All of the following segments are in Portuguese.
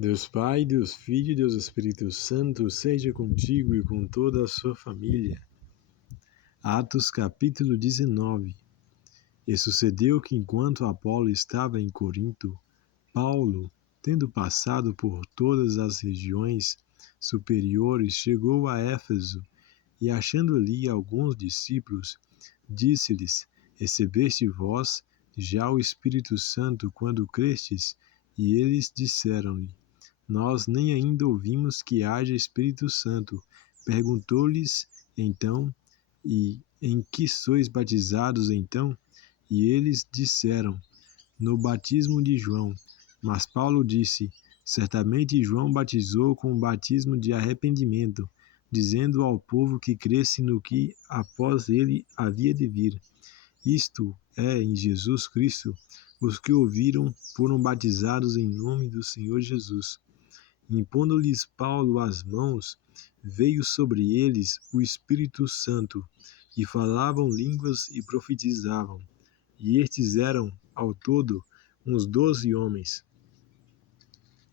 Deus Pai, Deus Filho e Deus Espírito Santo, seja contigo e com toda a sua família. Atos capítulo 19. E sucedeu que enquanto Apolo estava em Corinto, Paulo, tendo passado por todas as regiões superiores, chegou a Éfeso e, achando ali alguns discípulos, disse-lhes: Recebeste vós já o Espírito Santo quando crestes? E eles disseram-lhe: Nós nem ainda ouvimos que haja Espírito Santo. Perguntou-lhes então: E em que sois batizados então? E eles disseram: No batismo de João. Mas Paulo disse: Certamente João batizou com o batismo de arrependimento, dizendo ao povo que cresce no que após ele havia de vir. Isto é, em Jesus Cristo. Os que ouviram foram batizados em nome do Senhor Jesus. Impondo-lhes Paulo as mãos, veio sobre eles o Espírito Santo, e falavam línguas e profetizavam. E estes eram, ao todo, uns 12 homens.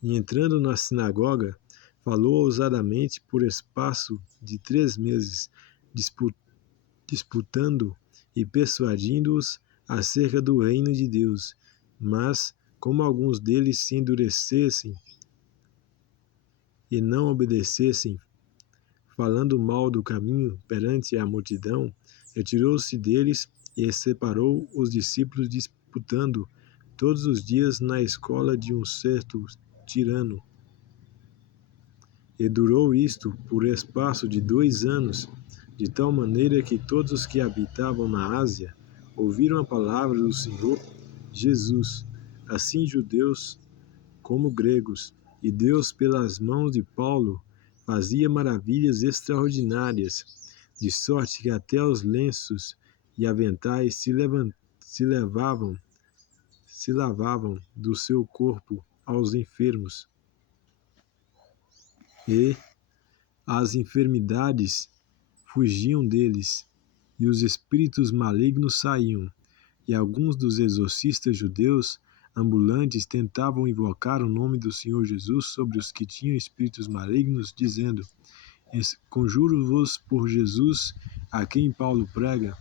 E entrando na sinagoga, falou ousadamente por espaço de 3 meses, disputando e persuadindo-os acerca do reino de Deus. Mas, como alguns deles se endurecessem e não obedecessem, falando mal do caminho perante a multidão, retirou-se deles e separou os discípulos, disputando todos os dias na escola de um certo tirano. E durou isto por espaço de 2 anos, de tal maneira que todos os que habitavam na Ásia ouviram a palavra do Senhor Jesus, assim judeus como gregos. E Deus, pelas mãos de Paulo, fazia maravilhas extraordinárias, de sorte que até os lenços e aventais se lavavam do seu corpo aos enfermos. E as enfermidades fugiam deles, e os espíritos malignos saíam. E alguns dos exorcistas judeus ambulantes tentavam invocar o nome do Senhor Jesus sobre os que tinham espíritos malignos, dizendo: Conjuro-vos por Jesus, a quem Paulo prega.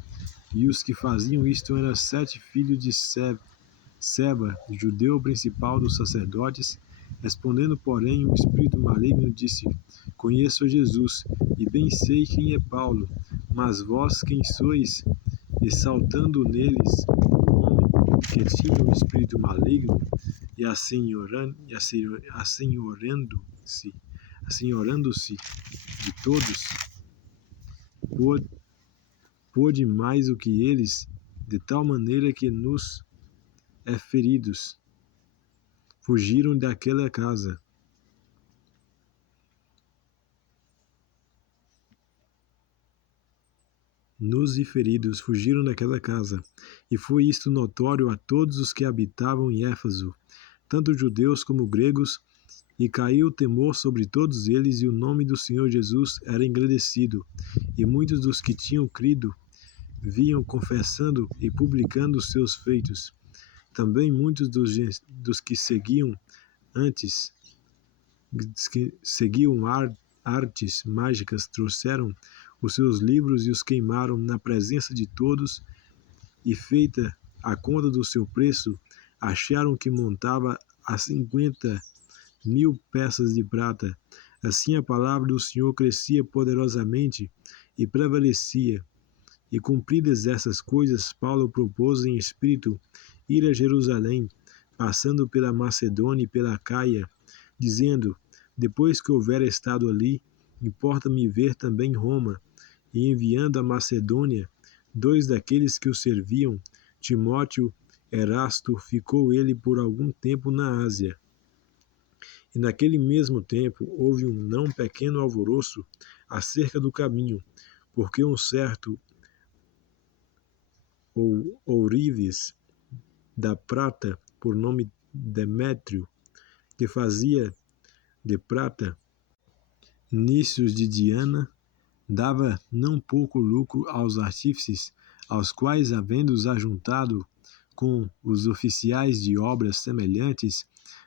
E os que faziam isto eram 7 filhos de Seba, judeu principal dos sacerdotes. Respondendo, porém, o espírito maligno disse: Conheço a Jesus, e bem sei quem é Paulo, mas vós quem sois? E saltando neles o homem que tinha o espírito maligno, e assenhorando-se de todos, pôde mais do que eles, de tal maneira que nos feridos fugiram daquela casa. E foi isto notório a todos os que habitavam em Éfeso, tanto judeus como gregos, e caiu o temor sobre todos eles, e o nome do Senhor Jesus era engrandecido. E muitos dos que tinham crido vinham confessando e publicando os seus feitos. Também muitos dos que seguiam artes mágicas trouxeram os seus livros e os queimaram na presença de todos, e feita a conta do seu preço, acharam que montava a 50.000 peças de prata. Assim a palavra do Senhor crescia poderosamente e prevalecia. E cumpridas essas coisas, Paulo propôs em espírito ir a Jerusalém, passando pela Macedônia e pela Caia, dizendo: Depois que houver estado ali, importa-me ver também Roma. E enviando a Macedônia 2 daqueles que o serviam, Timóteo, Erasto, ficou ele por algum tempo na Ásia. E naquele mesmo tempo houve um não pequeno alvoroço acerca do caminho, porque um certo ourives da prata, por nome Demétrio, que fazia de prata nícios de Diana, dava não pouco lucro aos artífices, aos quais, havendo-os ajuntado com os oficiais de obras semelhantes,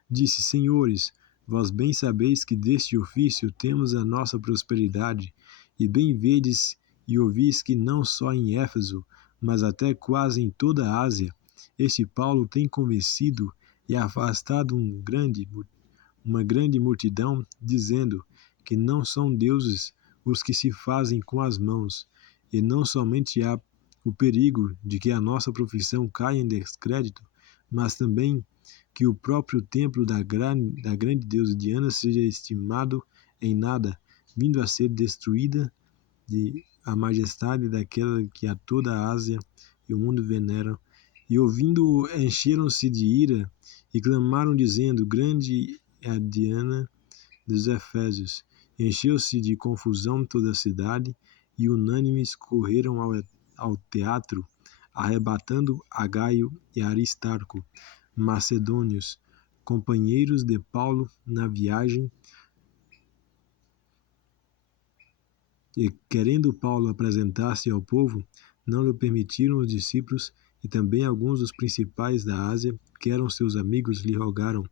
disse: Senhores, Vós bem sabeis que deste ofício temos a nossa prosperidade, e bem vedes e ouvis que não só em Éfeso, mas até quase em toda a Ásia, este Paulo tem convencido e afastado uma grande multidão, dizendo que não são deuses os que se fazem com as mãos, e não somente há o perigo de que a nossa profissão caia em descrédito, mas também que o próprio templo da grande deusa Diana seja estimado em nada, vindo a ser destruída de a majestade daquela que a toda a Ásia e o mundo veneram. E ouvindo, encheram-se de ira e clamaram, dizendo: Grande é a Diana dos Efésios. Encheu-se de confusão toda a cidade, e unânimes correram ao teatro, arrebatando a Gaio e Aristarco, macedônios, companheiros de Paulo na viagem, e, querendo Paulo apresentar-se ao povo, não lhe permitiram os discípulos, e também alguns dos principais da Ásia, que eram seus amigos, lhe rogaram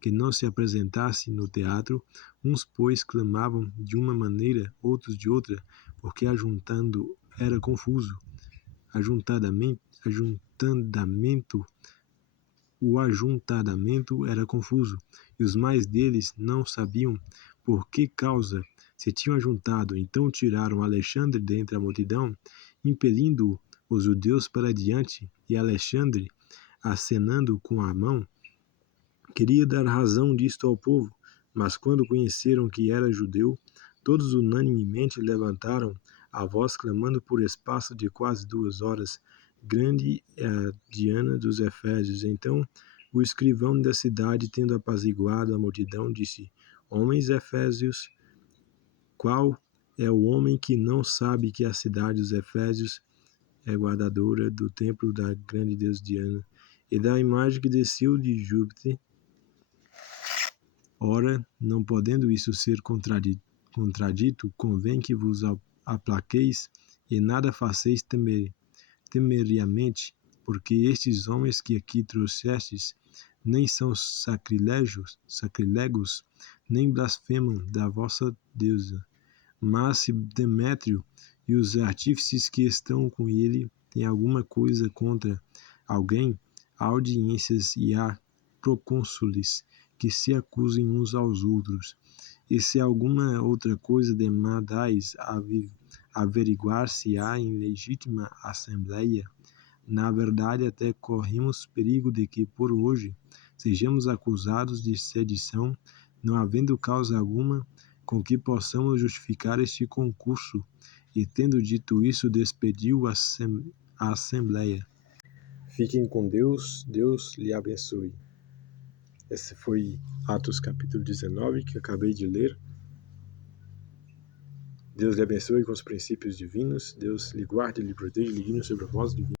que não se apresentasse no teatro. Uns, pois, clamavam de uma maneira, outros de outra, porque ajuntando era confuso. O ajuntadamento era confuso, e os mais deles não sabiam por que causa se tinham ajuntado. Então tiraram Alexandre dentre a multidão, impelindo os judeus para diante, e Alexandre, acenando com a mão, queria dar razão disto ao povo, mas quando conheceram que era judeu, todos unanimemente levantaram a voz, clamando por espaço de quase 2 horas: Grande é a Diana dos Efésios. Então o escrivão da cidade, tendo apaziguado a multidão, disse: Homens efésios, qual é o homem que não sabe que a cidade dos Efésios é guardadora do templo da grande deusa Diana e da imagem que desceu de Júpiter? Ora, não podendo isso ser contradito, convém que vos aplaqueis e nada faceis temeriamente, porque estes homens que aqui trouxestes nem são sacrílegos, nem blasfemam da vossa deusa. Mas se Demétrio e os artífices que estão com ele têm alguma coisa contra alguém, há audiências e há procônsules que se acusem uns aos outros. E se alguma outra coisa demandais averiguar-se-á em legítima assembleia, na verdade até corremos perigo de que por hoje sejamos acusados de sedição, não havendo causa alguma com que possamos justificar este concurso. E tendo dito isso, despediu a assembleia. Fiquem com Deus, Deus lhe abençoe. Esse foi Atos capítulo 19, que eu acabei de ler. Deus lhe abençoe com os princípios divinos. Deus lhe guarde, lhe proteja, lhe guie no seu propósito divino.